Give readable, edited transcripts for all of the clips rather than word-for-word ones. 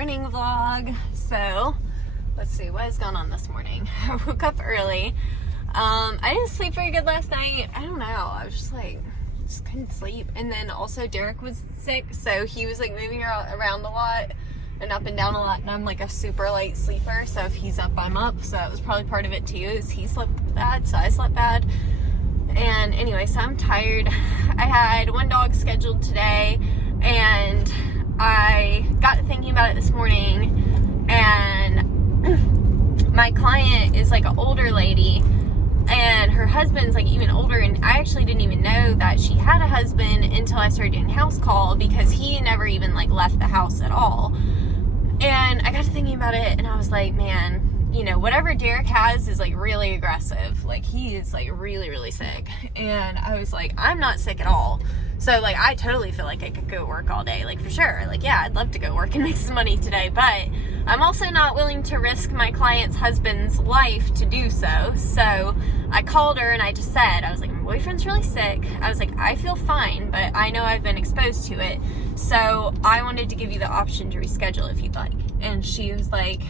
morning vlog. So let's see what has gone on this morning. I woke up early. I didn't sleep very good last night. I don't know, I was just couldn't sleep. And then also Derek was sick, so he was like moving around a lot and up and down a lot, and I'm like a super light sleeper, so if he's up, I'm up. So that was probably part of it too, is he slept bad, so I slept bad. And anyway, so I'm tired. I had one dog scheduled today, and I got to thinking about it this morning, and my client is like an older lady, and her husband's like even older, and I actually didn't even know that she had a husband until I started doing house call, because he never even like left the house at all. And I got to thinking about it, and I was like, man, you know, whatever Derek has is like really aggressive. Like, he is like really, really sick. And I was like, I'm not sick at all. So like, I totally feel like I could go work all day, like for sure. Like, yeah, I'd love to go work and make some money today, but I'm also not willing to risk my client's husband's life to do so. So I called her and I just said, I was like, my boyfriend's really sick. I was like, I feel fine, but I know I've been exposed to it. So I wanted to give you the option to reschedule if you'd like. And she was like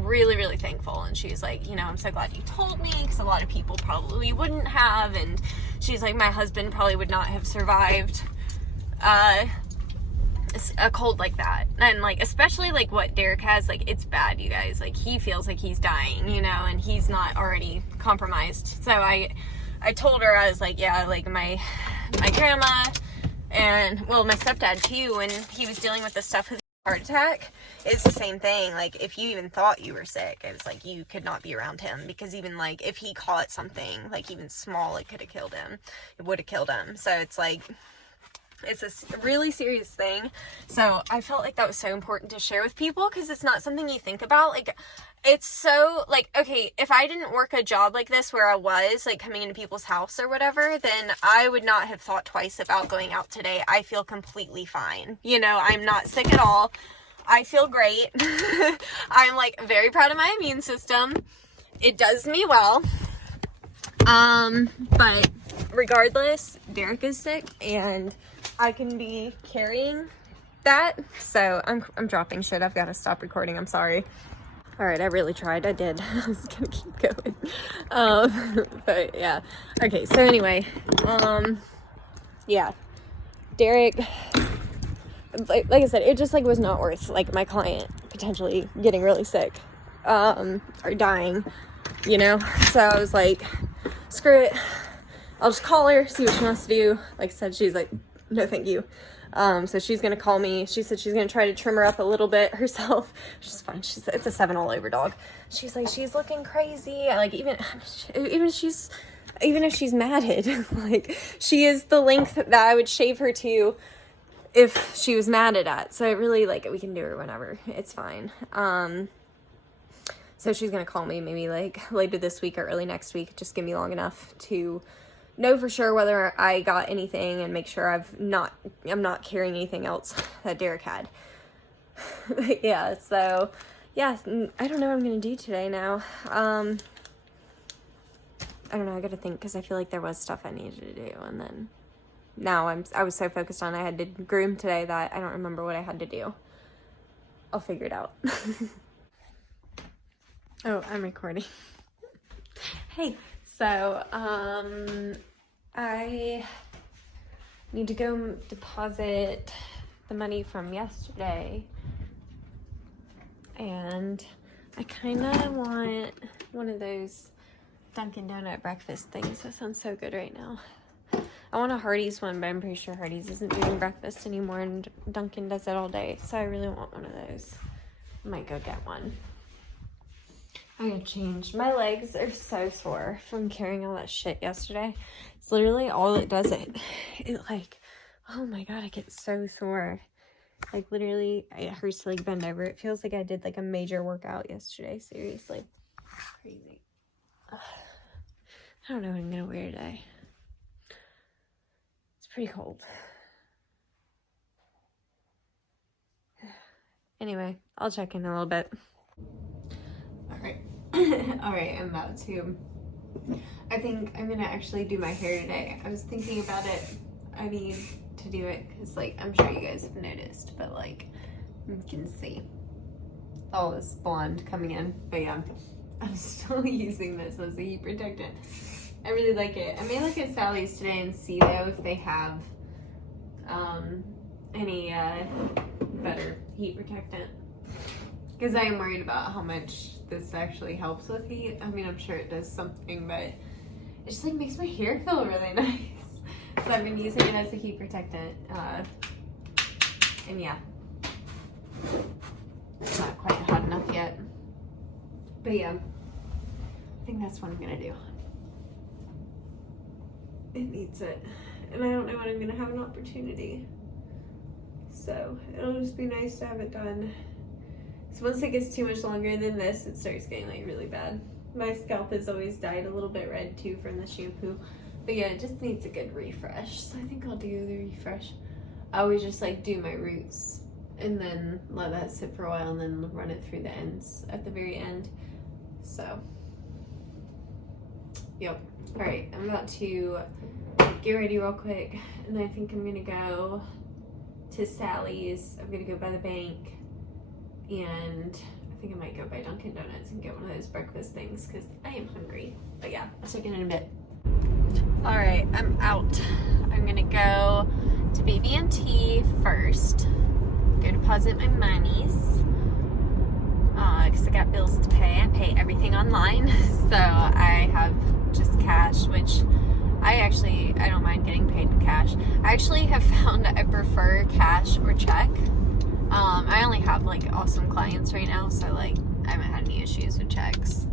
really, really thankful. And she was like, you know, I'm so glad you told me, because a lot of people probably wouldn't have. And she's like, my husband probably would not have survived a cold like that. And like, especially like what Derek has, like, it's bad, you guys. Like, he feels like he's dying, you know, and he's not already compromised. So I told her, I was like, yeah, like my grandma and, well, my stepdad too, when he was dealing with this stuff with heart attack, it's the same thing. Like, if you even thought you were sick, it was like you could not be around him, because even like if he caught something like even small, it could have killed him. It would have killed him. So it's like, it's a really serious thing. So I felt like that was so important to share with people, because it's not something you think about. Like, it's so like, okay, if I didn't work a job like this where I was like coming into people's house or whatever, then I would not have thought twice about going out today. I feel completely fine. You know, I'm not sick at all. I feel great. I'm like very proud of my immune system. It does me well. But regardless, Derek is sick, and I can be carrying that. So I'm dropping shit. I've got to stop recording. I'm sorry. All right, I really tried. I did. I was gonna keep going. But yeah. Okay, so anyway, yeah, Derek, like I said, it just like was not worth like my client potentially getting really sick, or dying, you know? So I was like, screw it. I'll just call her, see what she wants to do. Like I said, she's like, no, thank you. So she's going to call me. She said she's going to try to trim her up a little bit herself, which is fine. It's a 7 all over dog. She's like, she's looking crazy. Like, even if she's matted, like, she is the length that I would shave her to if she was matted at. So it really, like, we can do her whenever. It's fine. So she's going to call me maybe like later this week or early next week. Just give me long enough to know for sure whether I got anything, and make sure I'm not carrying anything else that Derek had. Yeah, so yeah, I don't know what I'm gonna do today now. I don't know, I gotta think, because I feel like there was stuff I needed to do, and then now I was so focused on I had to groom today that I don't remember what I had to do. I'll figure it out. Oh, I'm recording. Hey. So, I need to go deposit the money from yesterday, and I kind of want one of those Dunkin' Donut breakfast things. That sounds so good right now. I want a Hardee's one, but I'm pretty sure Hardee's isn't doing breakfast anymore, and Dunkin' does it all day, so I really want one of those. I might go get one. I gotta change. My legs are so sore from carrying all that shit yesterday. It's literally all it does. It like, oh my god, I get so sore. Like, literally, it hurts to like bend over. It feels like I did like a major workout yesterday. Seriously. Crazy. Ugh. I don't know what I'm gonna wear today. It's pretty cold. Anyway, I'll check in a little bit. Alright, I'm about to, I think I'm gonna actually do my hair today. I was thinking about it. I need to do it because, like, I'm sure you guys have noticed, but like, you can see all this blonde coming in. But yeah, I'm still using this as a heat protectant. I really like it. I may look at Sally's today and see though if they have any better heat protectant. Because I am worried about how much this actually helps with heat. I mean, I'm sure it does something, but it just like makes my hair feel really nice. So I've been using it as a heat protectant. And yeah, it's not quite hot enough yet. But yeah, I think that's what I'm gonna do. It needs it. And I don't know when I'm gonna have an opportunity. So it'll just be nice to have it done. So once it gets too much longer than this, it starts getting like really bad. My scalp has always dyed a little bit red too from the shampoo. But yeah, it just needs a good refresh. So I think I'll do the refresh. I always just like do my roots and then let that sit for a while and then run it through the ends at the very end. So, yep. All right, I'm about to get ready real quick. And then I think I'm gonna go to Sally's. I'm gonna go by the bank. And I think I might go by Dunkin' Donuts and get one of those breakfast things because I am hungry. But yeah, I'll check in a bit. All right, I'm out. I'm gonna go to BB&T first. Go deposit my monies because I got bills to pay. I pay everything online, so I have just cash, which I don't mind getting paid in cash. I actually have found I prefer cash or check. I only have like awesome clients right now, so like I haven't had any issues with checks.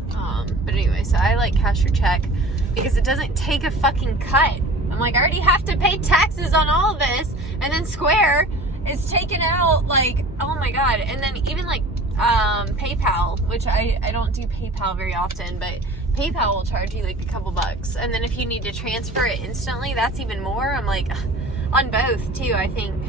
But anyway, so I like cash or check because it doesn't take a fucking cut. I'm like, I already have to pay taxes on all of this, and then Square is taking out like, oh my god. And then even like PayPal, which I don't do PayPal very often, but PayPal will charge you like a couple bucks. And then if you need to transfer it instantly, that's even more. I'm like, on both too, I think.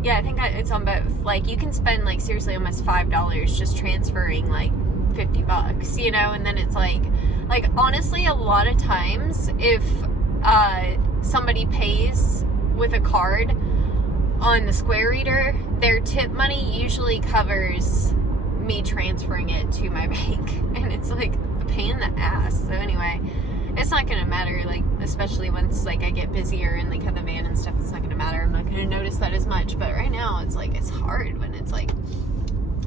Yeah, I think it's on both. Like, you can spend, like, seriously almost $5 just transferring, like, $50, you know? And then it's like, honestly, a lot of times, if somebody pays with a card on the Square reader, their tip money usually covers me transferring it to my bank. And it's, like, a pain in the ass. So, anyway, it's not gonna matter, like, especially once, like, I get busier and, like, have the van and stuff, it's not gonna matter. I'm not gonna notice that as much. But right now, it's, like, it's hard when it's, like,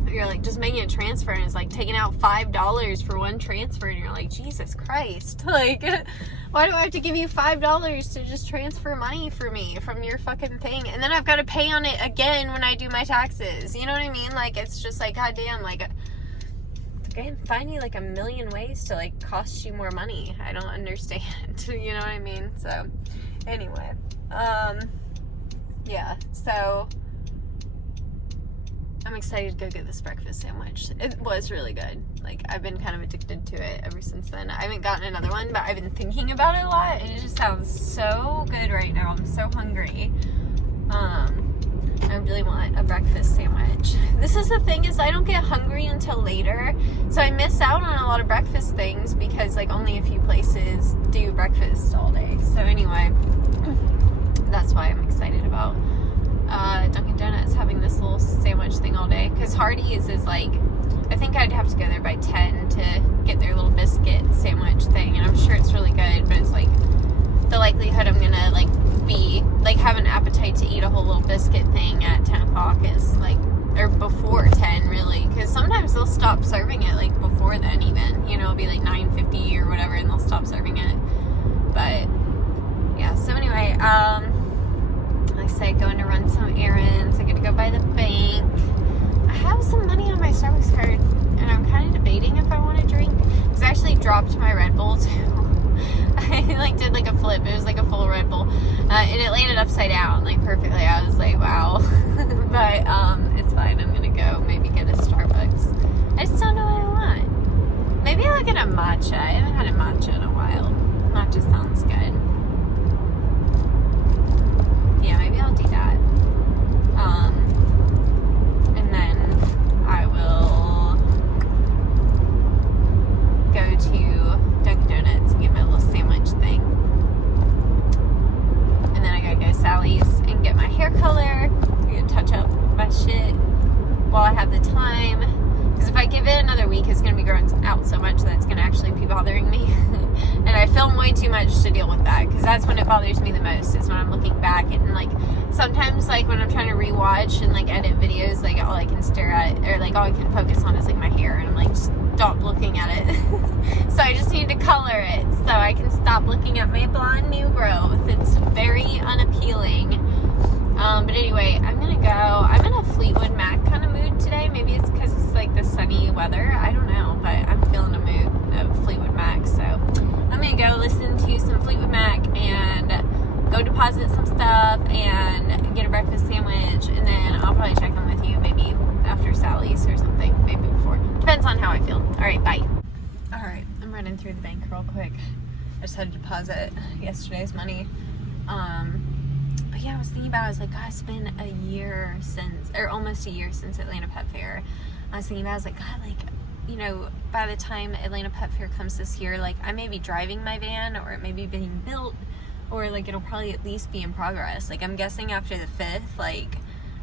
you're, like, just making a transfer and it's, like, taking out $5 for one transfer and you're like, Jesus Christ. Like, why do I have to give you $5 to just transfer money for me from your fucking thing? And then I've got to pay on it again when I do my taxes. You know what I mean? Like, it's just, like, goddamn, like, I can find you like a million ways to like cost you more money. I don't understand. You know what I mean? So anyway, yeah, so I'm excited to go get this breakfast sandwich. It was really good. Like, I've been kind of addicted to it ever since then. I haven't gotten another one, but I've been thinking about it a lot, and it just sounds so good right now. I'm so hungry. I really want a breakfast sandwich. This is the thing, is I don't get hungry until later, so I miss out on a lot of breakfast things because like only a few places do breakfast all day. So anyway, that's why I'm excited about Dunkin' Donuts having this little sandwich thing all day, because Hardee's is like, I think I'd have to go there by 10 to get their little biscuit sandwich thing, and I'm sure it's really good, but it's like the likelihood I'm gonna like be like have an appetite to eat a whole little biscuit thing at 10 o'clock is like, or before 10 really, because sometimes they'll stop serving it like before then even, you know, it'll be like 9:50 or whatever and they'll stop serving it. But yeah, so anyway, like I say, going to run some errands. I get to go by the bank. I have some money on my Starbucks card and I'm kind of debating if I want to drink, because I actually dropped my Red Bull too. I like did like a flip. It was like a full Red Bull, and it landed upside down like perfectly. I was like, wow. But it's fine. I'm gonna go maybe get a Starbucks. I just don't know what I want. Maybe I'll get a matcha. I haven't had a matcha in a while. Matcha sounds good. Yeah, maybe I'll do that. And then I will go to Dunkin' Donuts and get my little sandwich thing. And then I gotta go to Sally's and get my hair color. I gotta touch up my shit. have the time, because if I give it another week, it's going to be growing out so much that it's going to actually be bothering me. And I film way too much to deal with that, because that's when it bothers me the most, is when I'm looking back. And like sometimes, like when I'm trying to rewatch and like edit videos, like all I can stare at, or like all I can focus on is like my hair, and I'm like, stop looking at it. So I just need to color it so I can stop looking at my blonde new growth. It's very unappealing. But anyway, I'm gonna go. I'm in a Fleetwood Mac kind of mood today. Maybe it's because it's like the sunny weather. I don't know, but I'm feeling a mood of Fleetwood Mac. So I'm gonna go listen to some Fleetwood Mac and go deposit some stuff and get a breakfast sandwich, and then I'll probably check in with you maybe after Sally's or something, maybe before. Depends on how I feel. All right, bye. All right, I'm running through the bank real quick. I just had to deposit yesterday's money. But yeah, I was thinking about it. I was like, God, it's been a year since, or almost a year since Atlanta Pet Fair. I was thinking about it. I was like, God, like, you know, by the time Atlanta Pet Fair comes this year, like, I may be driving my van, or it may be being built, or like it'll probably at least be in progress. Like, I'm guessing after the 5th, like,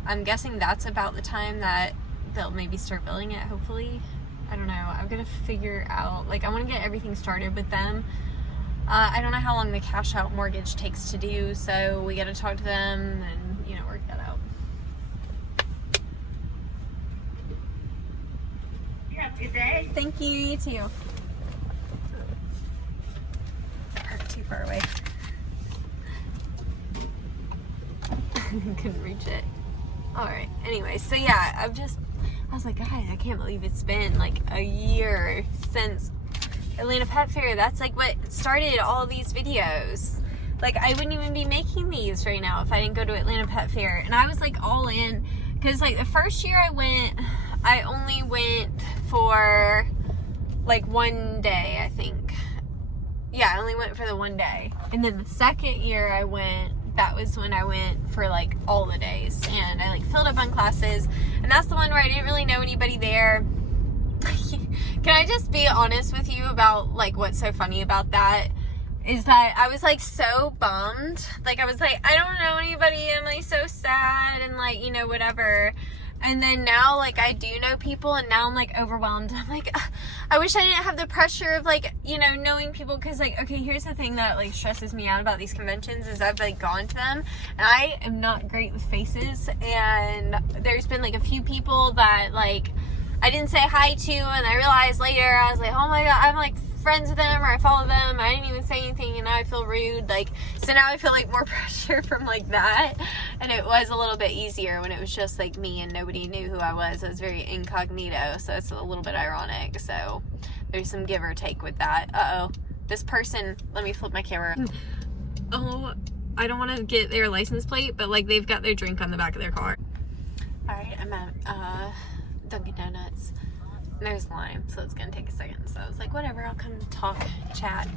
I'm guessing that's about the time that they'll maybe start building it, hopefully. I don't know. I'm gonna figure out, like, I want to get everything started with them. I don't know how long the cash out mortgage takes to do, so we gotta talk to them and, you know, work that out. You have a good day. Thank you, you too. Parked too far away. Couldn't reach it. Alright, anyway, so yeah, I was like, God, I can't believe it's been like a year since Atlanta Pet Fair. That's like what started all these videos. Like, I wouldn't even be making these right now if I didn't go to Atlanta Pet Fair. And I was like all in, because like the first year I went, I only went for like one day, I think. Yeah, I only went for the one day. And then the second year I went, that was when I went for like all the days, and I like filled up on classes, and that's the one where I didn't really know anybody there. Can I just be honest with you about like what's so funny about that is that I was like so bummed. Like, I was like, I don't know anybody, I'm like so sad, and like, you know, whatever. And then now, like, I do know people, and now I'm like overwhelmed. I'm like, I wish I didn't have the pressure of like, you know, knowing people, because like, okay, here's the thing that like stresses me out about these conventions is I've like gone to them, and I am not great with faces, and there's been like a few people that like I didn't say hi to, and I realized later, I was like, oh my God, I'm like friends with them, or I follow them, I didn't even say anything, and now I feel rude. Like, so now I feel like more pressure from like that, and it was a little bit easier when it was just like me and nobody knew who I was. I was very incognito, so it's a little bit ironic. So there's some give or take with that. Uh-oh, this person, let me flip my camera. Oh, I don't want to get their license plate, but like they've got their drink on the back of their car. All right, I'm at Dunkin' Donuts. There's a line, so it's gonna take a second. So I was like, whatever, I'll come talk, chat.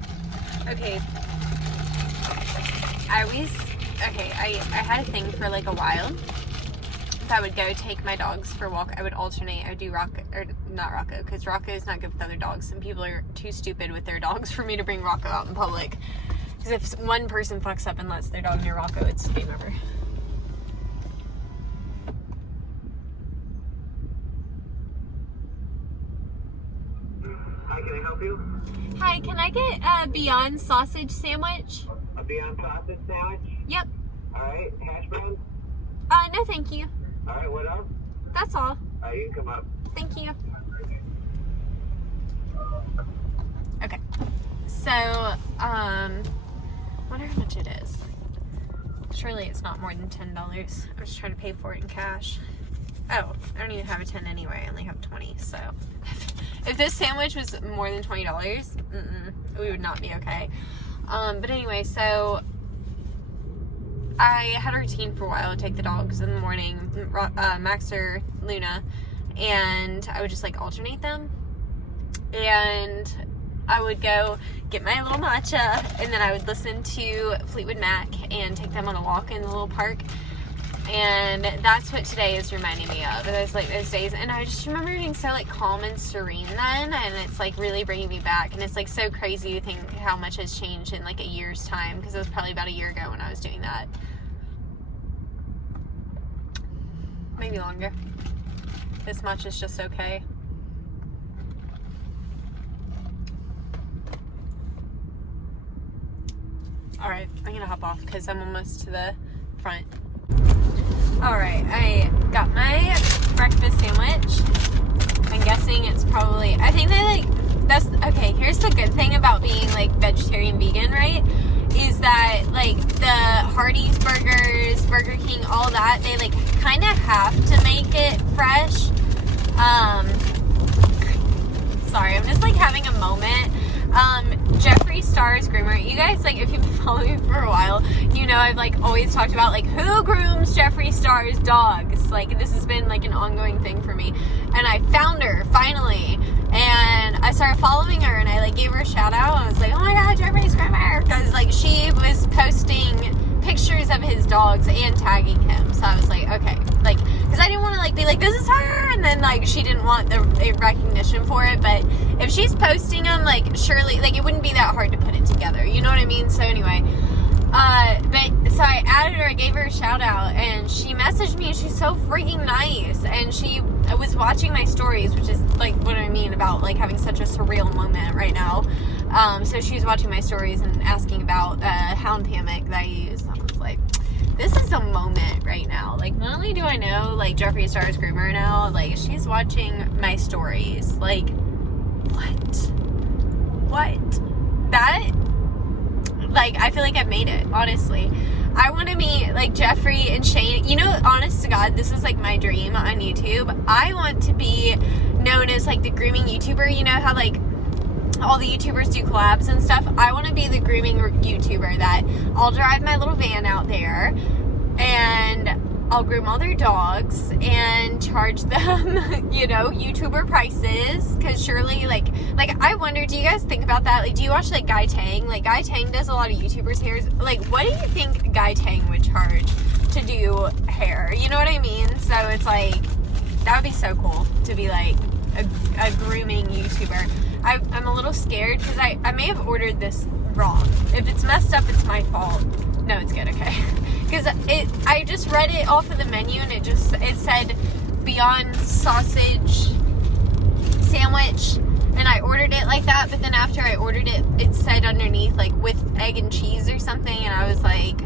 Okay. I had a thing for like a while. If I would go take my dogs for a walk, I would alternate. I would do Rocco, or not Rocco, because Rocco is not good with other dogs, and people are too stupid with their dogs for me to bring Rocco out in public. Because if one person fucks up and lets their dog near Rocco, it's game over. Hi, can I help you? Hi, can I get a Beyond sausage sandwich? A Beyond sausage sandwich? Yep. Alright, hash browns? No thank you. Alright, what else? That's all. Alright, you can come up. Thank you. Okay. So, wonder how much it is. Surely it's not more than $10. I'm just trying to pay for it in cash. Oh, I don't even have a 10 anyway. I only have 20, so if this sandwich was more than $20, we would not be okay. But anyway, so I had a routine for a while to take the dogs in the morning, Max or Luna, and I would just like alternate them, and I would go get my little matcha, and then I would listen to Fleetwood Mac and take them on a walk in the little park. And that's what today is reminding me of. It was like those days, and I just remember being so like calm and serene then, and it's like really bringing me back. And it's like so crazy to think how much has changed in like a year's time, because it was probably about a year ago when I was doing that. Maybe longer. this much is just okay. Alright, I'm gonna hop off because I'm almost to the front. Alright, I got my breakfast sandwich. I'm guessing it's probably, I think they like, that's, okay, here's the good thing about being like vegetarian vegan, right? Is that like the Hardee's burgers, Burger King, all that, they like kind of have to make it fresh. Sorry, I'm just like having a moment. Jeffree Star's groomer. You guys, like, if you've been following me for a while, you know I've like always talked about like who grooms Jeffree Star's dogs. Like, this has been like an ongoing thing for me. And I found her finally, and I started following her, and I like gave her a shout out. I was like, oh my god, Jeffree's groomer, because like she was posting pictures of his dogs and tagging him. So I was like, okay, like, because I didn't want to like be like, this is her, and then like she didn't want the recognition for it. But if she's posting them, like, surely like it wouldn't be that hard to put it together, you know what I mean? So anyway, but so I added her, I gave her a shout out, and she messaged me. She's so freaking nice, and she was watching my stories, which is like what I mean about like having such a surreal moment right now. So she was watching my stories and asking about hound hammock that I use. I was like, this is a moment right now. Like, not only do I know like Jeffree Star's groomer now, like she's watching my stories. Like, what? That, like, I feel like I've made it, honestly. I want to meet like Jeffree and Shane. You know, honest to God, this is like my dream on YouTube. I want to be known as like the grooming YouTuber. You know how like all the YouTubers do collabs and stuff? I want to be the grooming YouTuber that I'll drive my little van out there and I'll groom all their dogs and charge them, you know, YouTuber prices. Because surely, like I wonder, do you guys think about that? Like, do you watch like Guy Tang? Like, Guy Tang does a lot of YouTubers' hairs. Like, what do you think Guy Tang would charge to do hair? You know what I mean? So it's like, that would be so cool to be like a grooming YouTuber. I'm a little scared because I may have ordered this wrong. If it's messed up, it's my fault. No, it's good, okay. Because I just read it off of the menu, and it said Beyond Sausage Sandwich, and I ordered it like that. But then after I ordered it, it said underneath like with egg and cheese or something, and I was like,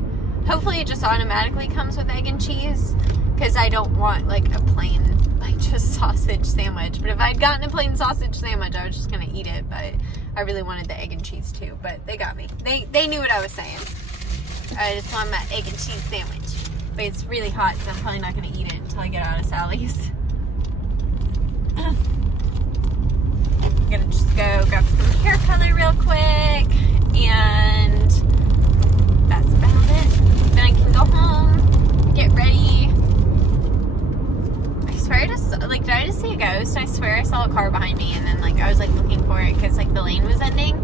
hopefully it just automatically comes with egg and cheese, because I don't want like a plain like just sausage sandwich. But if I'd gotten a plain sausage sandwich, I was just gonna eat it. But I really wanted the egg and cheese too. But they got me. They knew what I was saying. I just want my egg and cheese sandwich. But it's really hot, so I'm probably not going to eat it until I get out of Sally's. I'm going to just go grab some hair color real quick. And that's about it. Then I can go home, get ready. I swear did I just see a ghost? I swear I saw a car behind me, and then like I was like looking for it because like the lane was ending.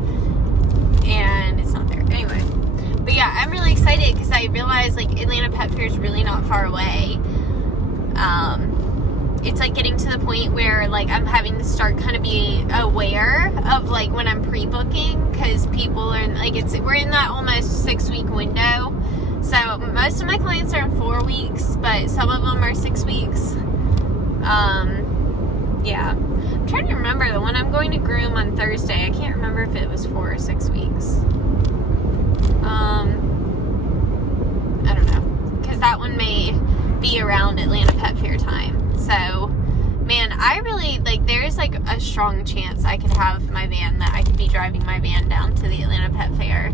And it's not there. Anyway. But yeah, I'm really excited because I realized like Atlanta Pet Fair is really not far away. It's like getting to the point where like I'm having to start kind of being aware of like when I'm pre-booking, because people are like, we're in that almost 6-week window. So most of my clients are in 4 weeks, but some of them are 6 weeks. Yeah, I'm trying to remember the one I'm going to groom on Thursday. I can't remember if it was 4 or 6 weeks. I don't know, because that one may be around Atlanta Pet Fair time. So, man, I really, like, there's, like, a strong chance I could have my van, that I could be driving my van down to the Atlanta Pet Fair.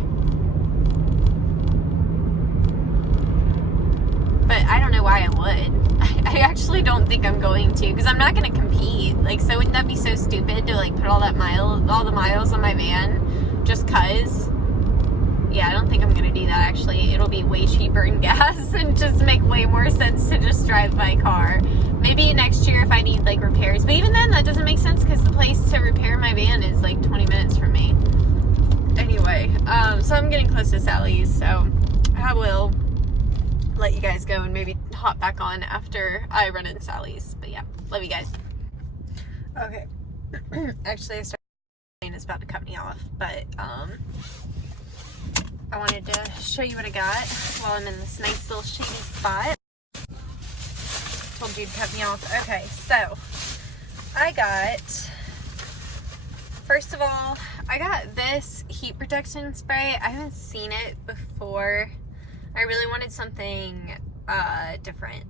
But I don't know why I would. I actually don't think I'm going to, because I'm not going to compete. Like, so wouldn't that be so stupid to, like, put all the miles on my van just 'cause? Yeah, I don't think I'm going to do that, actually. It'll be way cheaper in gas and just make way more sense to just drive my car. Maybe next year if I need, like, repairs. But even then, that doesn't make sense because the place to repair my van is, like, 20 minutes from me. Anyway, so I'm getting close to Sally's, so I will let you guys go and maybe hop back on after I run in Sally's. But yeah, love you guys. Okay. Actually, I started saying it's about to cut me off, but, I wanted to show you what I got while I'm in this nice little shady spot. Told you to cut me off. Okay, so I got, first of all, I got this heat protection spray. I haven't seen it before. I really wanted something different.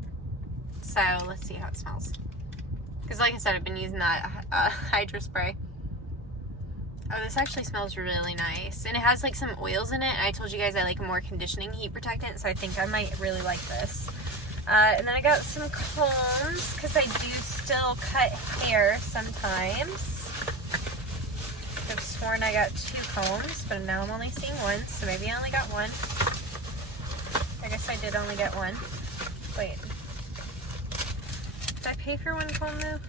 So let's see how it smells. Because like I said, I've been using that Hydro spray. Oh, this actually smells really nice. And it has like some oils in it. I told you guys I like a more conditioning heat protectant, so I think I might really like this. And then I got some combs, because I do still cut hair sometimes. I've sworn I got 2 combs, but now I'm only seeing 1, so maybe I only got 1. I guess I did only get 1. Wait. Did I pay for 1 comb though?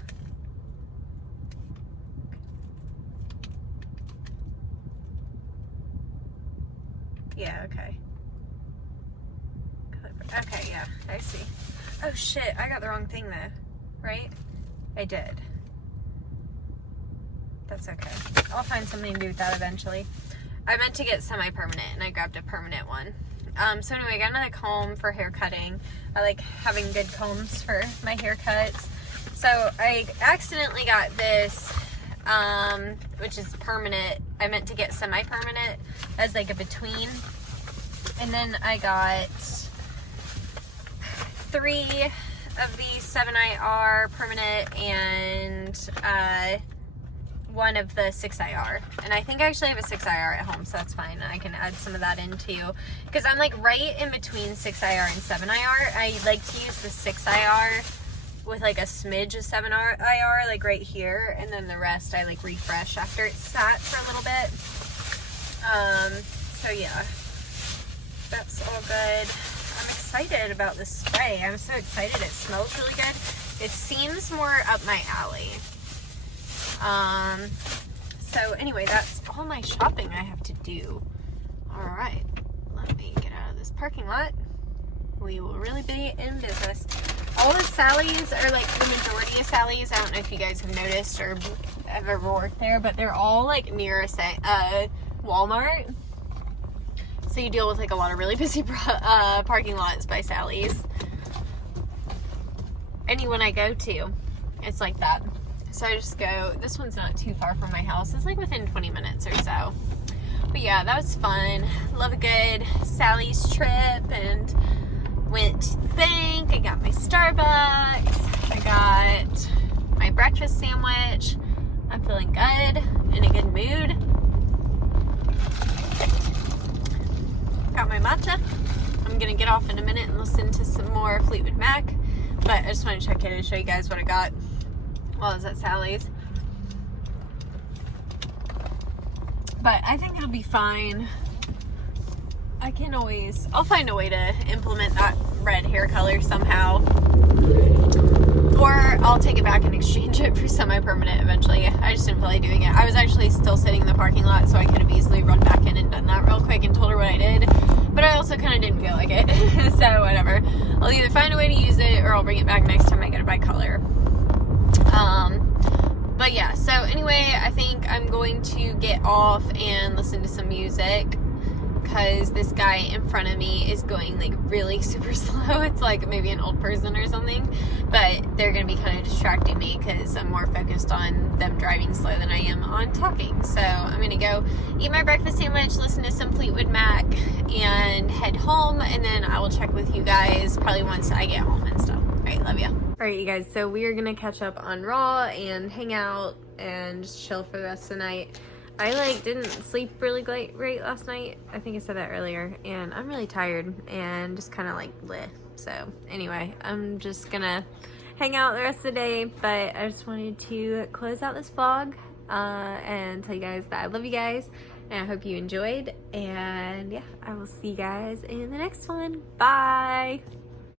Yeah, okay. Okay, yeah, I see. Oh shit, I got the wrong thing though, right? I did. That's okay. I'll find something to do with that eventually. I meant to get semi-permanent and I grabbed a permanent one. So anyway, I got another comb for hair cutting. I like having good combs for my haircuts. So I accidentally got this, which is permanent. I meant to get semi-permanent as like a between. And then I got 3 of these 7IR permanent and 1 of the 6IR. And I think I actually have a 6IR at home, so that's fine. I can add some of that in too. Because I'm like right in between 6IR and 7IR. I like to use the 6IR with like a smidge of 7IR, like right here. And then the rest I like refresh after it's sat for a little bit. So yeah. That's all good. I'm excited about this spray. I'm so excited. It smells really good. It seems more up my alley. So anyway, that's all my shopping I have to do. Alright, let me get out of this parking lot. We will really be in business. All the Sally's are like the majority of Sally's. I don't know if you guys have noticed or have ever worked there, but they're all like near a Walmart. So you deal with like a lot of really busy parking lots by Sally's. Anyone I go to, it's like that. So I just go, this one's not too far from my house. It's like within 20 minutes or so. But yeah, that was fun. Love a good Sally's trip, and went to the bank. I got my Starbucks. I got my breakfast sandwich. I'm feeling good, in a good mood. Got my matcha. I'm gonna get off in a minute and listen to some more Fleetwood Mac, but I just want to check in and show you guys what I got while I was at Sally's. But I think it'll be fine. I'll find a way to implement that red hair color somehow, or I'll take it back and exchange it for semi-permanent eventually. I just didn't feel like doing it. I was actually still sitting in the parking lot, so I could have easily run back in and done that real quick and told her what I did, but I also kind of didn't feel like it. So whatever, I'll either find a way to use it or I'll bring it back next time I get it by color. But yeah, so anyway, I think I'm going to get off and listen to some music, because this guy in front of me is going like really super slow. It's like maybe an old person or something, but they're gonna be kind of distracting me because I'm more focused on them driving slow than I am on talking. So I'm gonna go eat my breakfast sandwich, listen to some Fleetwood Mac, and head home, and then I will check with you guys probably once I get home and stuff. Alright, love ya. Alright, you guys, so we are gonna catch up on Raw and hang out and just chill for the rest of the night. I like didn't sleep really great last night. I think I said that earlier, and I'm really tired and just kind of like bleh. So anyway, I'm just gonna hang out the rest of the day, but I just wanted to close out this vlog and tell you guys that I love you guys and I hope you enjoyed, and yeah, I will see you guys in the next one. Bye.